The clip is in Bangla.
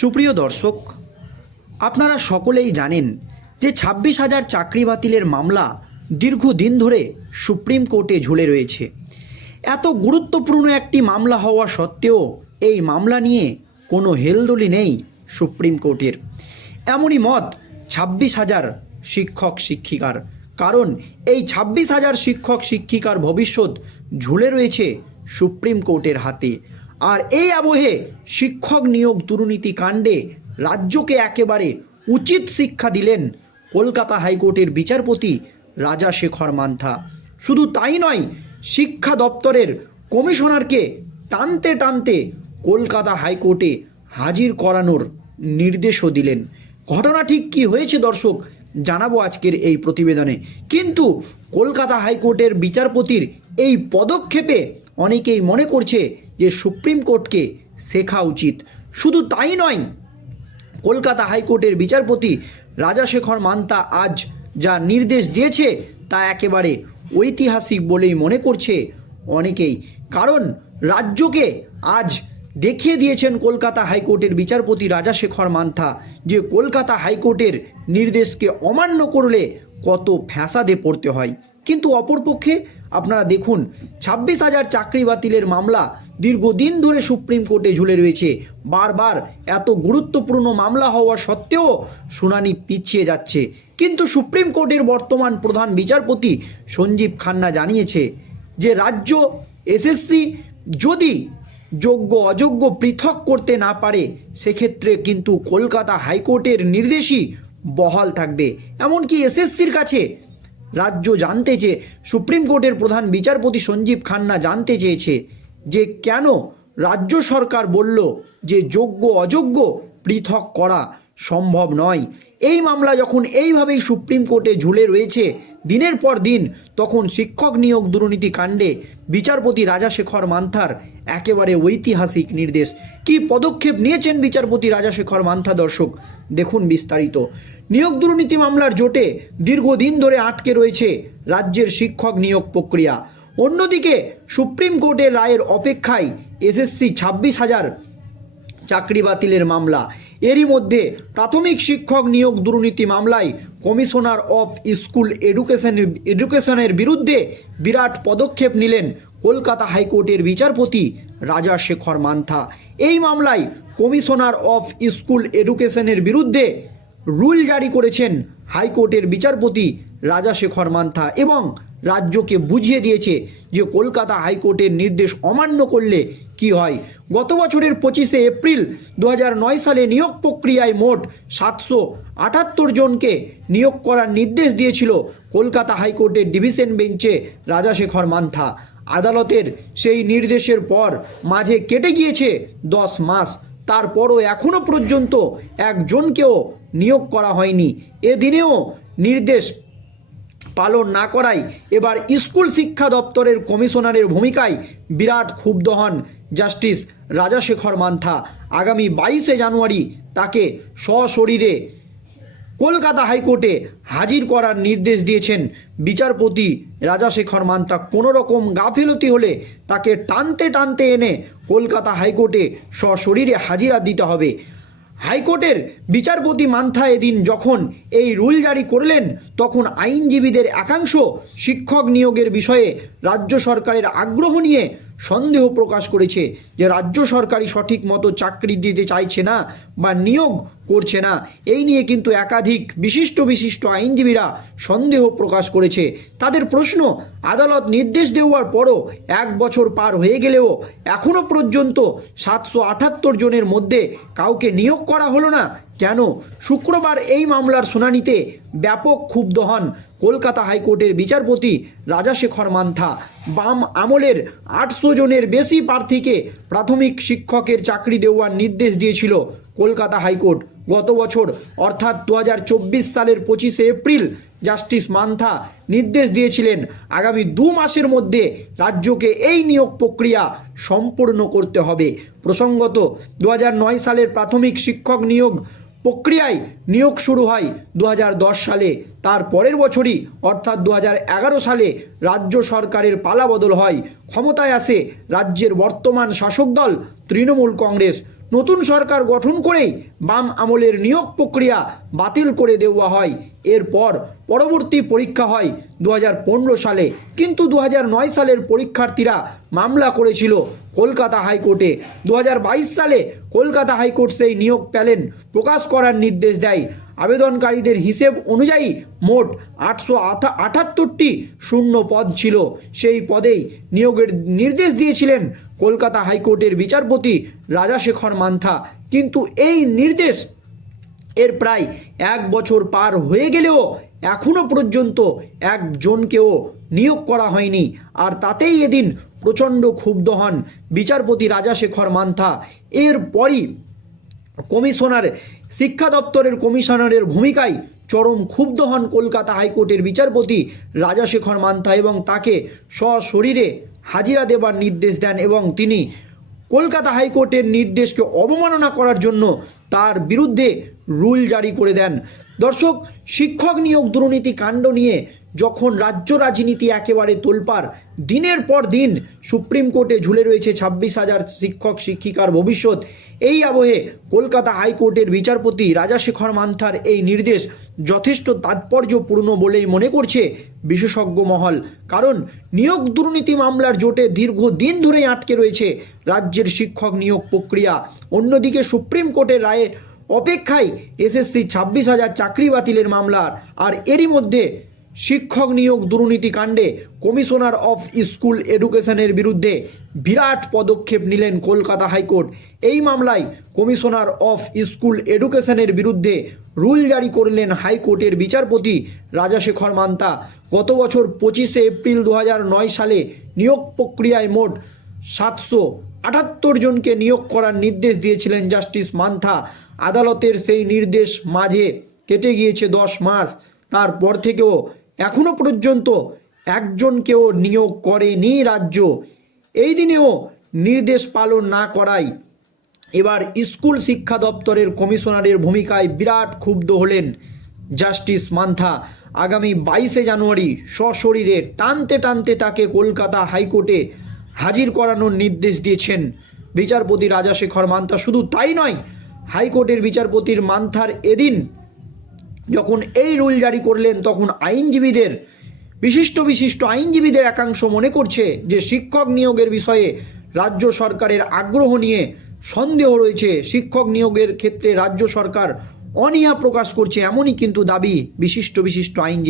সুপ্রিয় দর্শক, আপনারা সকলেই জানেন যে ছাব্বিশ হাজার চাকরি বাতিলের মামলা দীর্ঘদিন ধরে সুপ্রিম কোর্টে ঝুলে রয়েছে। এত গুরুত্বপূর্ণ একটি মামলা হওয়া সত্ত্বেও এই মামলা নিয়ে কোনো হেলদোলি নেই সুপ্রিম কোর্টের। এমনই মত ছাব্বিশ হাজার শিক্ষক শিক্ষিকার, কারণ এই ছাব্বিশ হাজার শিক্ষক শিক্ষিকার ভবিষ্যৎ ঝুলে রয়েছে সুপ্রিম কোর্টের হাতে। আর এই আবহে শিক্ষক নিয়োগ দুর্নীতি কাণ্ডে রাজ্যকে একেবারে উচিত শিক্ষা দিলেন কলকাতা হাইকোর্টের বিচারপতি রাজা শেখর মান্থা। শুধু তাই নয়, শিক্ষা দপ্তরের কমিশনারকে টানতে টানতে কলকাতা হাইকোর্টে হাজির করানোর নির্দেশও দিলেন। ঘটনা ঠিক কি হয়েছে দর্শক, জানাব আজকের এই প্রতিবেদনে। কিন্তু কলকাতা হাইকোর্টের বিচারপতির এই পদক্ষেপে অনেকেই মনে করছে যে সুপ্রিম কোর্টকে শেখা উচিত। শুধু তাই নয়, কলকাতা হাইকোর্টের বিচারপতি রাজাশেখর মান্তা আজ যা নির্দেশ দিয়েছে তা একেবারে ঐতিহাসিক বলেই মনে করছে অনেকেই। কারণ রাজ্যকে আজ দেখিয়ে দিয়েছেন কলকাতা হাইকোর্টের বিচারপতি রাজাশেখর মান্থা যে কলকাতা হাইকোর্টের নির্দেশকে অমান্য করলে কত ফ্যাসাদে পড়তে হয়। কিন্তু অপরপক্ষে আপনারা দেখুন, ছাব্বিশ হাজার চাকরি বাতিলের মামলা দীর্ঘদিন ধরে সুপ্রিম কোর্টে ঝুলে রয়েছে। বারবার এত গুরুত্বপূর্ণ মামলা হওয়া সত্ত্বেও শুনানি পিছিয়ে যাচ্ছে। কিন্তু সুপ্রিম কোর্টের বর্তমান প্রধান বিচারপতি সঞ্জীব খান্না জানিয়েছে যে, রাজ্য এসএসসি যদি যোগ্য অযোগ্য পৃথক করতে না পারে, সেক্ষেত্রে কিন্তু কলকাতা হাইকোর্টের নির্দেশই বহাল থাকবে। এমনকি এসএসসির কাছে রাজ্য জানতে চেয়ে সুপ্রিম কোর্টের প্রধান বিচারপতি সঞ্জীব খান্না জানতে চেয়েছে যে কেন রাজ্য সরকার বলল যে যোগ্য অযোগ্য পৃথক করা সম্ভব নয়। এই মামলা যখন এইভাবেই সুপ্রিম কোর্টে ঝুলে রয়েছে দিনের পর দিন, তখন শিক্ষক নিয়োগ দুর্নীতি কাণ্ডে বিচারপতি রাজাশেখর মান্থার একেবারে ঐতিহাসিক নির্দেশ। কি পদক্ষেপ নিয়েছেন বিচারপতি রাজাশেখর মান্থা দর্শক? দেখুন বিস্তারিত। নিয়োগ দুর্নীতি মামলার জোটে দীর্ঘদিন ধরে আটকে রয়েছে রাজ্যের শিক্ষক নিয়োগ প্রক্রিয়া। অন্যদিকে সুপ্রিম কোর্টের রায়ের অপেক্ষায় এসএসসি ছাব্বিশ হাজার চাকরি বাতিলের মামলা। এরই মধ্যে প্রাথমিক শিক্ষক নিয়োগ দুর্নীতি মামলায় কমিশনার অফ স্কুল এডুকেশন, এডুকেশনের বিরুদ্ধে বিরাট পদক্ষেপ নিলেন কলকাতা হাইকোর্টের বিচারপতি রাজা শেখর মান্থা। এই মামলায় কমিশনার অফ স্কুল এডুকেশনের বিরুদ্ধে রুল জারি করেছেন হাইকোর্টের বিচারপতি রাজা শেখর মান্থা এবং রাজ্যকে বুঝিয়ে দিয়েছে যে কলকাতা হাইকোর্টের নির্দেশ অমান্য করলে কি হয়। গত বছরের পঁচিশে এপ্রিল দু হাজার নয় সালে নিয়োগ প্রক্রিয়ায় মোট সাতশো আটাত্তর জনকে নিয়োগ করার নির্দেশ দিয়েছিল কলকাতা হাইকোর্টের ডিভিশন বেঞ্চে রাজাশেখর মান্থা। আদালতের সেই নির্দেশের পর মাঝে কেটে গিয়েছে দশ মাস। তারপরও এখনও পর্যন্ত একজনকেও নিয়োগ করা হয়নি। এদিনেও নির্দেশ পালন না করায় এবার স্কুল শিক্ষা দপ্তরের কমিশনারের ভূমিকায় বিরাট ক্ষুব্ধ হন জাস্টিস রাজাশেখর মান্থা। আগামী বাইশে জানুয়ারি তাকে সশরীরে কলকাতা হাইকোর্টে হাজির করার নির্দেশ দিয়েছেন। বিচারপতি রাজাশেখর মান্তা কোনো রকম গাফিলতি হলে তাকে টানতে টানতে এনে কলকাতা হাইকোর্টে সশরীরে হাজিরা দিতে হবে। হাইকোর্টের বিচারপতি মান্থা এদিন যখন এই রুল জারি করলেন, তখন আইনজীবীদের একাংশ শিক্ষক নিয়োগের বিষয়ে রাজ্য সরকারের আগ্রহ নিয়ে সন্দেহ প্রকাশ করেছে যে রাজ্য সরকারই সঠিক মতো চাকরি দিতে চাইছে না বা নিয়োগ করছে না। এই নিয়ে কিন্তু একাধিক বিশিষ্ট বিশিষ্ট আইনজীবীরা সন্দেহ প্রকাশ করেছে। তাদের প্রশ্ন, আদালত নির্দেশ দেওয়ার পরও এক বছর পার হয়ে গেলেও এখনও পর্যন্ত সাতশো আটাত্তর জনের মধ্যে কাউকে নিয়োগ করা হলো না। কেন শুক্রবার এই মামলার শুনানিতে ব্যাপক ক্ষুব্ধ হন কলকাতা হাইকোর্টের বিচারপতি রাজাশেখর মান্থা। বাম আমলের আটশো জনের বেশি প্রার্থীকে প্রাথমিক শিক্ষকের চাকরি দেওয়ার নির্দেশ দিয়েছিল কলকাতা হাইকোর্ট। গত বছর, অর্থাৎ দু হাজার চব্বিশ সালের পঁচিশে এপ্রিল, জাস্টিস মান্থা নির্দেশ দিয়েছিলেন আগামী দু মাসের মধ্যে রাজ্যকে এই নিয়োগ প্রক্রিয়া সম্পূর্ণ করতে হবে। প্রসঙ্গত, দু হাজার নয় সালের প্রাথমিক শিক্ষক নিয়োগ প্রক্রিয়ায় নিয়োগ শুরু হয় দু হাজার দশ সালে। তার পরের বছরই, অর্থাৎ দু হাজার এগারো সালে, রাজ্য সরকারের পালাবদল হয়। ক্ষমতায় আসে রাজ্যের বর্তমান শাসক দল, তৃণমূল কংগ্রেস। নতুন সরকার গঠন করেই বাম আমলের নিয়োগ প্রক্রিয়া বাতিল করে দেওয়া হয়। এরপর পরবর্তী পরীক্ষা হয় দু হাজার পনেরো সালে। কিন্তু দু হাজার নয় সালের পরীক্ষার্থীরা মামলা করেছিল কলকাতা হাইকোর্টে। দু হাজার বাইশ সালে কলকাতা হাইকোর্ট সেই নিয়োগ প্যালেন প্রকাশ করার নির্দেশ দেয় আবেদনকারীদের হিসেব অনুযায়ী মোট আটশো আটাত্তরটি শূন্য পদ ছিল। সেই পদেই নিয়োগের নির্দেশ দিয়েছিলেন কলকাতা হাইকোর্টের বিচারপতি রাজাশেখর মান্থা। কিন্তু এই নির্দেশ এর প্রায় এক বছর পার হয়ে গেলেও এখনও পর্যন্ত একজনকেও নিয়োগ করা হয়নি। আর তাতেই এদিন প্রচণ্ড ক্ষুব্ধ হন বিচারপতি রাজাশেখর মান্থা। এরপরই কমিশনার শিক্ষা দপ্তরের কমিশনারের ভূমিকায় চরম ক্ষুব্ধ হন কলকাতা হাইকোর্টের বিচারপতি রাজাশেখর মান্থা এবং তাকে সশরীরে হাজিরা দেবার নির্দেশ দেন এবং তিনি কলকাতা হাইকোর্টের নির্দেশকে অবমাননা করার জন্য তার বিরুদ্ধে রুল জারি করে দেন। দর্শক, শিক্ষক নিয়োগ দুর্নীতি কাণ্ড নিয়ে যখন রাজ্য রাজনীতি একেবারে তোলপাড়, দিনের পর দিন সুপ্রিম কোর্টে ঝুলে রয়েছে ছাব্বিশ হাজার শিক্ষক, শিক্ষিকার ভবিষ্যৎ। এই আবহে কলকাতা হাইকোর্টের বিচারপতি রাজাশেখর মান্থার এই নির্দেশ যথেষ্ট তাৎপর্যপূর্ণ বলেই মনে করছে বিশেষজ্ঞ মহল। কারণ, নিয়োগ দুর্নীতি মামলার জোটে দীর্ঘ দিন ধরেই আটকে রয়েছে রাজ্যের শিক্ষক নিয়োগ প্রক্রিয়া। অন্যদিকে সুপ্রিম কোর্টের রায়ে অপেক্ষায় এসএসসি ছাব্বিশ হাজার চাকরি বাতিলের মামলার। আর এরই মধ্যে শিক্ষক নিয়োগ দুর্নীতি কাণ্ডে কমিশনার অফ স্কুল এডুকেশনের বিরুদ্ধে বিরাট পদক্ষেপ নিলেন কলকাতা হাইকোর্ট। এই মামলায় কমিশনার অফ স্কুল এডুকেশনের বিরুদ্ধে রুল জারি করলেন হাইকোর্টের বিচারপতি রাজাশেখর মান্তা। গত বছর পঁচিশে এপ্রিল দু হাজার নয় সালে নিয়োগ প্রক্রিয়ায় মোট সাতশো আটাত্তর জনকে নিয়োগ করার নির্দেশ দিয়েছিলেন জাস্টিস মান্থা আদালতের সেই নির্দেশ মাঝে কেটে গিয়েছে দশ মাস। তারপর থেকেও এখনও পর্যন্ত একজনকেও নিয়োগ করেনি রাজ্য। এই দিনেও নির্দেশ পালন না করায় এবার স্কুল শিক্ষা দপ্তরের কমিশনারের ভূমিকায় বিরাট ক্ষুব্ধ হলেন জাস্টিস মান্থা। আগামী বাইশে জানুয়ারি সশরীরে টানতে টানতে তাকে কলকাতা হাইকোর্টে হাজির করানোর নির্দেশ দিয়েছেন। বিচারপতি রাজাশেখর মান্থা শুধু তাই নয় হাইকোর্টের বিচারপতির মান্থার এদিন যখন এই রুল জারি করলেন, তখন আইনজীবীদের, বিশিষ্ট বিশিষ্ট আইনজীবীদের একাংশ মনে করছে যে শিক্ষক নিয়োগের বিষয়ে রাজ্য সরকারের আগ্রহ নিয়ে সন্দেহ রয়েছে। শিক্ষক নিয়োগের ক্ষেত্রে রাজ্য সরকার অনীহা প্রকাশ করছে, এমনই কিন্তু দাবি বিশিষ্ট বিশিষ্ট আইনজীবী